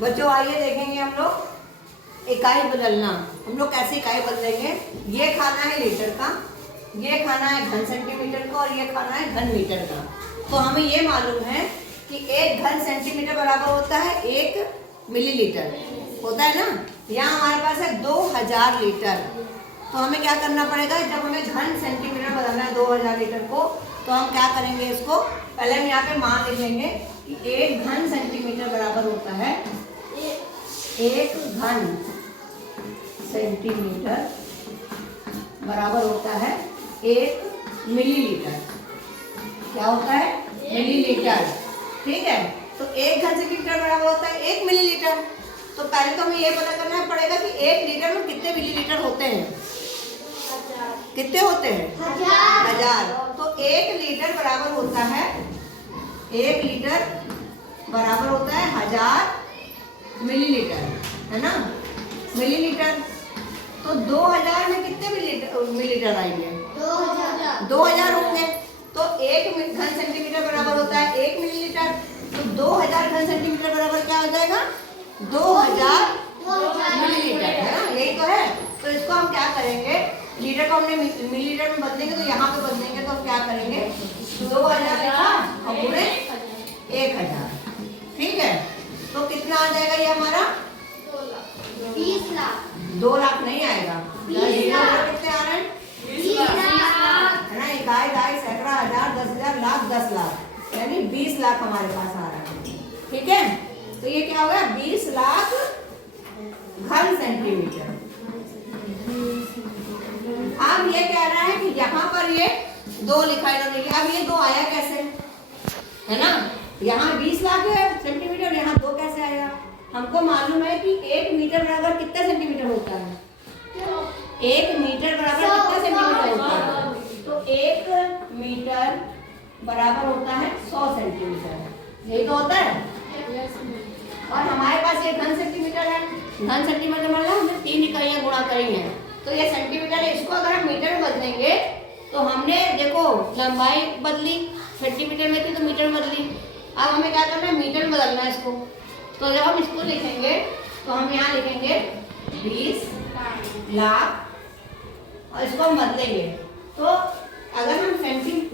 बच्चों आइए देखेंगे हम लोग इकाई बदलना। हम लोग कैसे इकाई बदलेंगे। ये खाना है लीटर का, ये खाना है घन सेंटीमीटर का और ये खाना है घन मीटर का। तो हमें ये मालूम है कि एक घन सेंटीमीटर बराबर होता है 1 मिलीलीटर, होता है ना। यहाँ हमारे पास है 2000 लीटर। तो हमें क्या करना पड़ेगा, जब हमें घन सेंटीमीटर बदलना है 2000 लीटर को, तो हम क्या करेंगे, इसको पहले हम यहाँ पे मान लिख लेंगे कि 1 घन सेंटीमीटर बराबर होता है 1 घन सेंटीमीटर बराबर होता है 1 मिलीलीटर। क्या होता है, मिलीलीटर। ठीक है, तो 1 घन सेंटीमीटर बराबर होता है 1 मिलीलीटर। तो पहले तो हमें ये पता करना पड़ेगा कि 1 लीटर में कितने मिलीलीटर होते हैं। कितने होते हैं, 1000। तो 1 लीटर बराबर होता है 1 लीटर बराबर होता है 1000 मिलीलीटर, है ना, मिलीलीटर। तो 2000 में कितने मिलीलीटर आएंगे, 2000 होंगे। तो 1 घन सेंटीमीटर बराबर होता है 1 मिलीलीटर। तो 2000 घन सेंटीमीटर बराबर क्या हो जाएगा, 2000 मिलीलीटर, है ना, यही तो है। तो इसको हम क्या करेंगे, लीटर को हमने मिलीलीटर में बदलेंगे, तो यहाँ पे बदलेंगे तो हम क्या करेंगे, 2000 लिखा और पूरे 1000। ठीक है, तो कितना आ जाएगा ये हमारा, 20 लाख। 2 लाख नहीं आएगा, 20 लाख कितने आ रहे हैं, 20 लाख, है ना। इकाई, दाई, सैकड़ा, हजार, 10,000, लाख, 10 लाख, यानी 20 लाख हमारे पास आ रहा है। ठीक है, तो ये क्या होगा, 20 लाख घन सेंटीमीटर। अब ये कह रहा है कि यहाँ पर ये 2 लिखा इन्होंने, अब ये 2 आया कैसे, है ना। यहाँ 20 लाख है सेंटीमीटर, यहाँ 2 कैसे आएगा। हमको मालूम है कि 1 मीटर बराबर कितना सेंटीमीटर होता है, 1 मीटर बराबर कितना सेंटीमीटर होता है। तो 1 मीटर बराबर होता है 100 सेंटीमीटर, यही तो होता है। और हमारे पास ये घन सेंटीमीटर है, घन सेंटीमीटर मतलब हमने 3 इकाइयाँ गुणा करी हैं, तो ये सेंटीमीटर है। इसको अगर हम मीटर में बदलेंगे तो हमने देखो लंबाई बदली, सेंटीमीटर में थी तो मीटर में बदली। अब हमें क्या करना है, मीटर में बदलना है इसको। तो जब हम इसको लिखेंगे तो हम यहाँ लिखेंगे 20 लाख और इसको हम बदलेंगे। तो अगर हम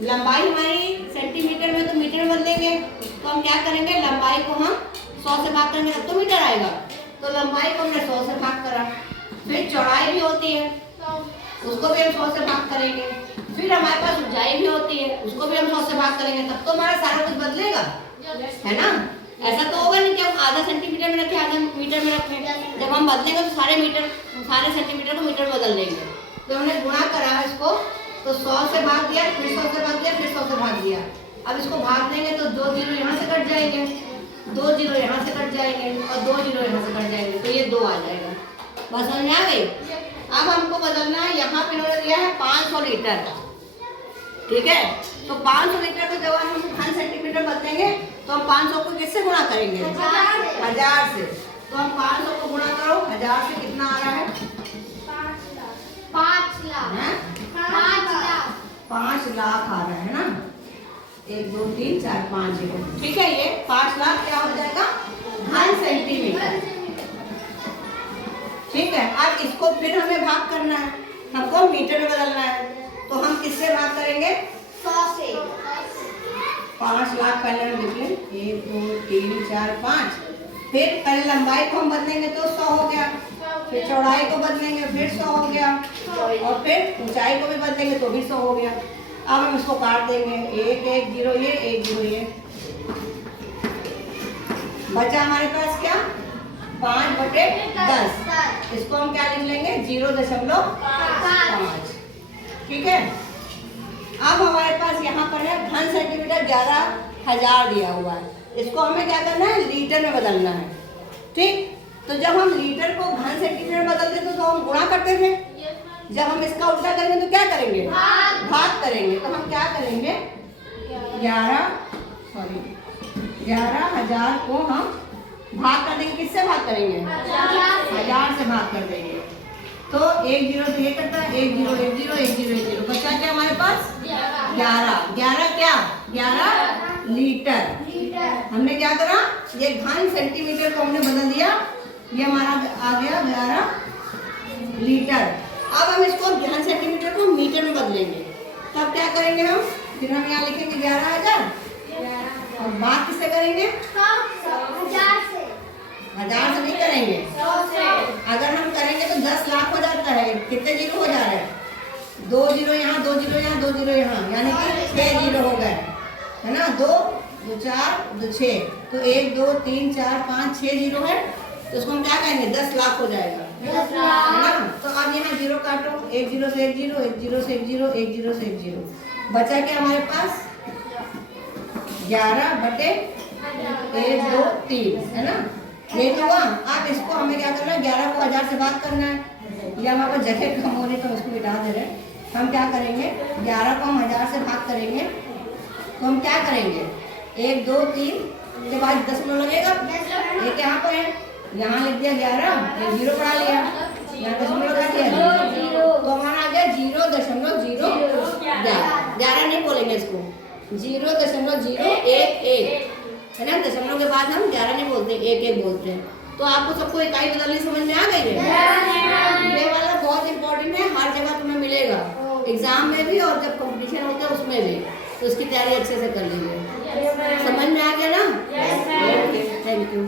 लंबाई हमारी सेंटीमीटर में तो मीटर में बदलेंगे, तो हम क्या करेंगे, लंबाई को हम 100 से भाग करेंगे तब तो मीटर आएगा। तो लंबाई को हमने 100 से भाग करा। फिर चौड़ाई भी होती है, उसको भी हम 100 से भाग करेंगे। फिर हमारे पास ऊंचाई भी होती है, उसको भी हम 100 से भाग करेंगे, तब तो हमारा सारा कुछ बदलेगा, है ना। ऐसा तो होगा नहीं कि हम आधा सेंटीमीटर में रखें आधा मीटर में रखें। जब हम बदलेंगे तो सारे सेंटीमीटर को मीटर में बदल देंगे। तो हमने गुणा करा है इसको, तो 100 से भाग दिया, फिर 100 से भाग दिया, फिर 100 से भाग दिया। अब इसको भाग देंगे तो 2 जीरो यहाँ से कट जाएंगे, 2 जीरो यहाँ से कट जाएंगे और 2 जीरो यहाँ से कट जाएंगे, तो ये 2 आ जाएगा। बस समझ में आ गई। अब हमको बदलना है, यहाँ पे इन्होंने दिया है 500 लीटर, ठीक है। तो 500 लीटर को जब हम घन सेंटीमीटर बदलेंगे तो हम 500 को किससे गुणा करेंगे, 1000 से। तो हम 500 को गुणा करो 1000 से, कितना आ रहा है, 5 लाख, 5 लाख आ रहा है ना। 1 2 3 4 5 0, ठीक है। ये 5 लाख क्या हो जाएगा, घन सेंटीमीटर। ठीक है, अब इसको फिर हमें भाग करना है, हमको मीटर में बदलना है। तो हम किससे भाग करेंगे, 100 से। 5 लाख पहले हम लिख लें, 1 2 3 4 5। फिर पहले लंबाई को हम बदलेंगे तो 100 हो गया, फिर चौड़ाई को बदलेंगे फिर 100 हो गया, और फिर ऊंचाई को भी बदलेंगे तो भी 100 हो गया। अब हम इसको काट देंगे, 1 1 0 ये 1 0 ये, बचा हमारे पास क्या, 5/10। इसको हम क्या लिख लेंगे, 0.5। ठीक है। अब हमारे पास यहाँ पर है घन सेंटीमीटर 11,000 दिया हुआ है, इसको हमें क्या करना है, लीटर में बदलना है। ठीक, तो जब हम लीटर को घन सेंटीमीटर में बदलते थे तो हम गुणा करते थे, जब हम इसका उल्टा करेंगे तो क्या करेंगे, भाग करेंगे। तो हम क्या करेंगे, 11,000 को हम भाग कर देंगे, किससे भाग करेंगे, 1000 से भाग कर देंगे। तो 1 0 से ये करता है, 1 0 1 0 1 0 1 0, बचा क्या हमारे पास, 11 क्या, 11 लीटर। हमने क्या करा, ये घन सेंटीमीटर को हमने बदल दिया, ये हमारा आ गया 11 लीटर। अब हम इसको घन सेंटीमीटर को मीटर में बदलेंगे। तब क्या करेंगे हम, फिर हम यहाँ लिखेंगे 11,000 और बात किससे करेंगे, 1000 से नहीं करेंगे। अगर हम करेंगे तो 10 लाख हो जाता है। कितने जीरो हो जा रहे हैं, 2 जीरो यहाँ, 2 जीरो यहाँ, 2 जीरो यहाँ, यानी कि 6 जीरो हो गए, है ना। 2 2 4 2 6, तो 1 2 3 4 5 6 जीरो है, तो उसको हम क्या कहेंगे, 10 लाख हो जाएगा, है ना। तो अब यहाँ जीरो काटो, 1 जीरो से 1 जीरो, 1 जीरो से 1 जीरो, 1 जीरो से 1 जीरो, बचा क्या हमारे पास 11 बटे 1 2 3, है ना। ये तो हुआ। अब इसको हमें क्या करना है, 11 को 1000 से भाग करना है। या हमारे पास जगह कम हो रही तो उसको मिटा दे रहे हैं। हम क्या करेंगे, 11 को हम 1000 से भाग करेंगे तो हम क्या करेंगे, 1 2 3 के बाद दशमलव लगेगा, एक यहाँ पर है, यहाँ लिख दिया 11, एक जीरो बढ़ा लिया, यहाँ दशमलव लगा दिया, तो हमारा आ गया 0.0 11 नहीं बोलेंगे इसको, 0.011, है ना। दशमलव के बाद हम 11 नहीं बोलते, 1 बोलते हैं। तो आपको सबको इकाई बदलनी समझ में आ गई है। ये वाला बहुत इंपॉर्टेंट है, हर जगह तुम्हें मिलेगा, एग्जाम में भी और जब कंपटीशन होता है उसमें भी, तो उसकी तैयारी अच्छे से कर लीजिए। समझ में आ गया ना। Okay, thank you.